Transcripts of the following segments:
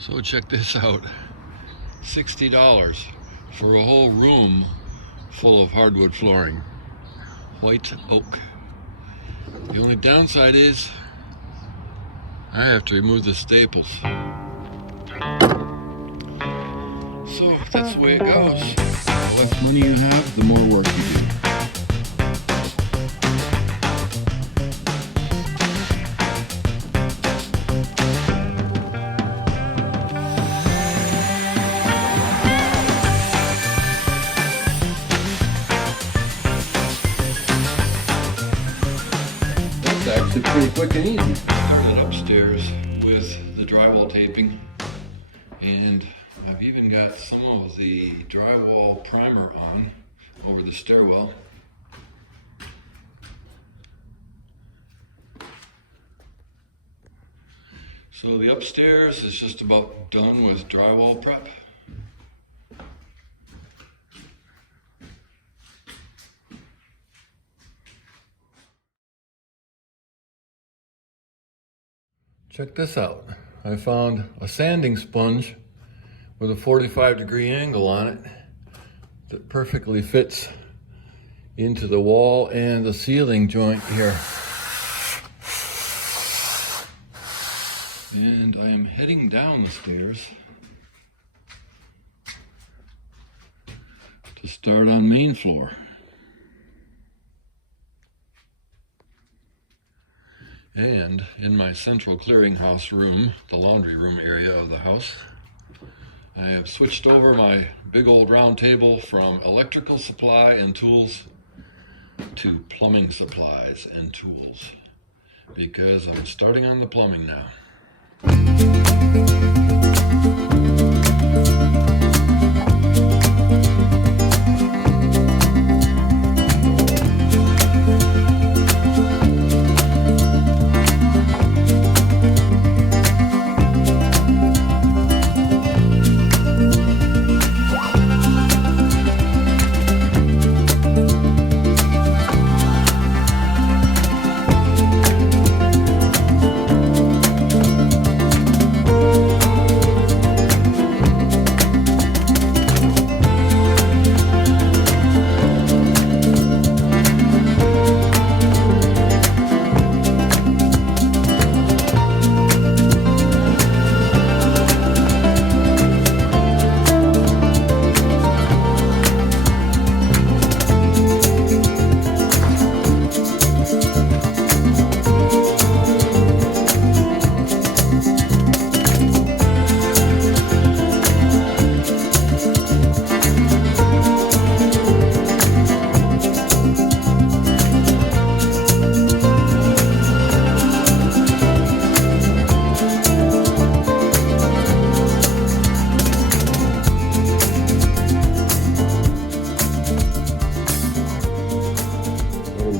So check this out. $60 for a whole room full of hardwood flooring. White oak. The only downside is I have to remove the staples. So that's the way it goes. The less money you have, the more work you do. Actually pretty quick and easy. I started upstairs with the drywall taping, and I've even got some of the drywall primer on over the stairwell. So the upstairs is just about done with drywall prep. Check this out. I found a sanding sponge with a 45-degree angle on it that perfectly fits into the wall and the ceiling joint here. And I am heading down the stairs to start on main floor. And in my central clearinghouse room, the laundry room area of the house, I have switched over my big old round table from electrical supply and tools to plumbing supplies and tools, because I'm starting on the plumbing now.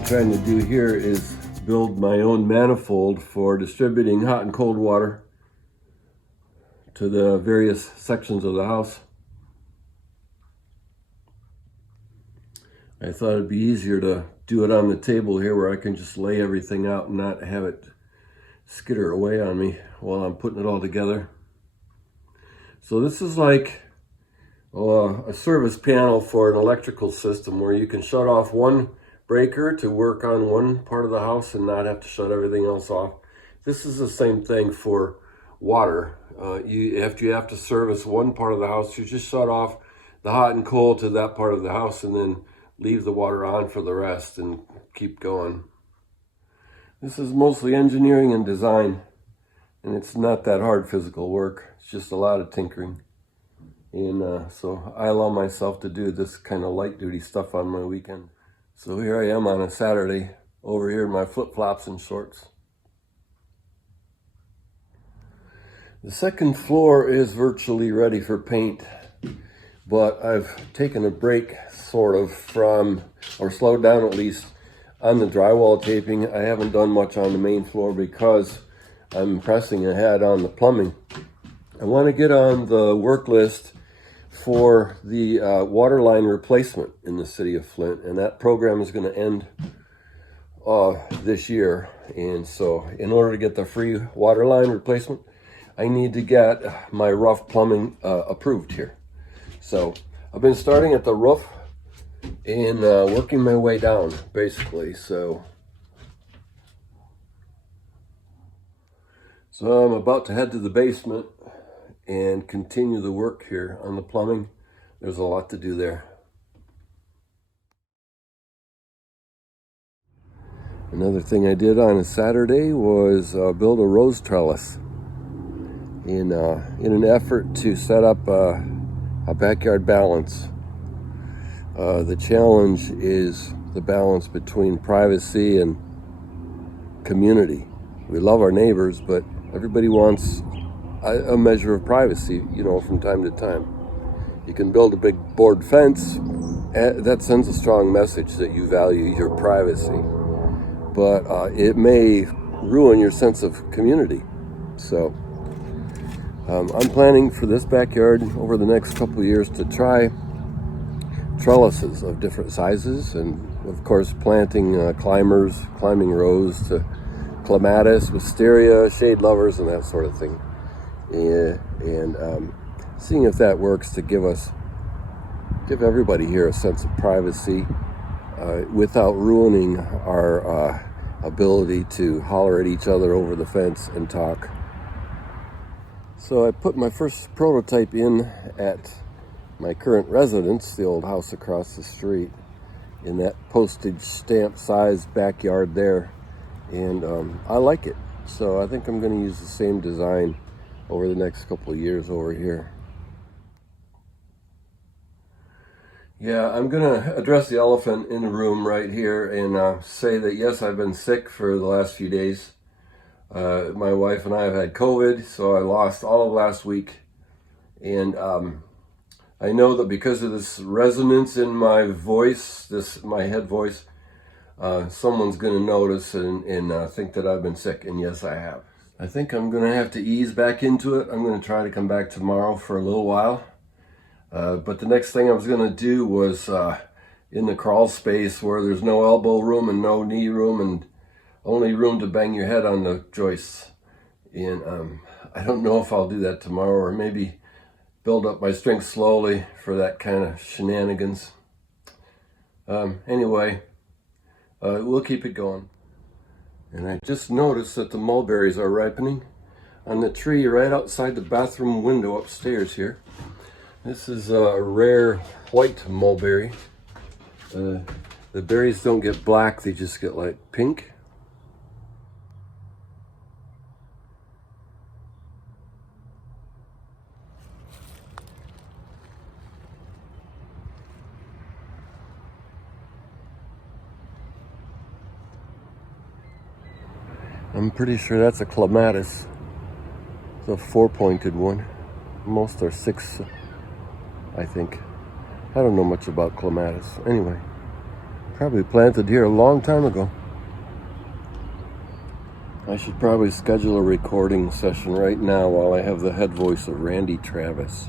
Trying to do here is build my own manifold for distributing hot and cold water to the various sections of the house. I thought it'd be easier to do it on the table here, where I can just lay everything out and not have it skitter away on me while I'm putting it all together. So this is like a service panel for an electrical system, where you can shut off one breaker to work on one part of the house and not have to shut everything else off. This is the same thing for water. If you have to service one part of the house, you just shut off the hot and cold to that part of the house and then leave the water on for the rest and keep going. This is mostly engineering and design, and it's not that hard physical work. It's just a lot of tinkering. And so I allow myself to do this kind of light duty stuff on my weekend. So here I am on a Saturday, over here in my flip-flops and shorts. The second floor is virtually ready for paint, but I've taken a break sort of from, or slowed down at least, on the drywall taping. I haven't done much on the main floor because I'm pressing ahead on the plumbing. I want to get on the work list for the water line replacement in the city of Flint, and that program is going to end this year. And so in order to get the free water line replacement, I need to get my rough plumbing approved here. So I've been starting at the roof and working my way down, basically. So I'm about to head to the basement and continue the work here on the plumbing. There's a lot to do there. Another thing I did on a Saturday was build a rose trellis in an effort to set up a backyard balance. The challenge is the balance between privacy and community. We love our neighbors, but everybody wants a measure of privacy, from time to time. You can build a big board fence. That sends a strong message that you value your privacy, but it may ruin your sense of community. So I'm planning for this backyard over the next couple of years to try trellises of different sizes, and of course planting climbing rose to clematis, wisteria, shade lovers, and that sort of thing. And seeing if that works to give everybody here a sense of privacy without ruining our ability to holler at each other over the fence and talk. So I put my first prototype in at my current residence, the old house across the street, in that postage stamp size backyard there, and I like it. So I think I'm going to use the same design over the next couple of years over here. Yeah, I'm going to address the elephant in the room right here and say that yes, I've been sick for the last few days. My wife and I have had COVID, so I lost all of last week. And I know that because of this resonance in my voice, my head voice, someone's going to notice and think that I've been sick, and yes, I have. I think I'm going to have to ease back into it. I'm going to try to come back tomorrow for a little while. But the next thing I was going to do was in the crawl space where there's no elbow room and no knee room and only room to bang your head on the joists. And I don't know if I'll do that tomorrow, or maybe build up my strength slowly for that kind of shenanigans. Anyway, we'll keep it going. And I just noticed that the mulberries are ripening on the tree right outside the bathroom window upstairs here. This is a rare white mulberry. The berries don't get black, they just get like pink. I'm pretty sure that's a clematis. It's a 4-pointed one. Most are 6, I think. I don't know much about clematis. Anyway, probably planted here a long time ago. I should probably schedule a recording session right now while I have the head voice of Randy Travis.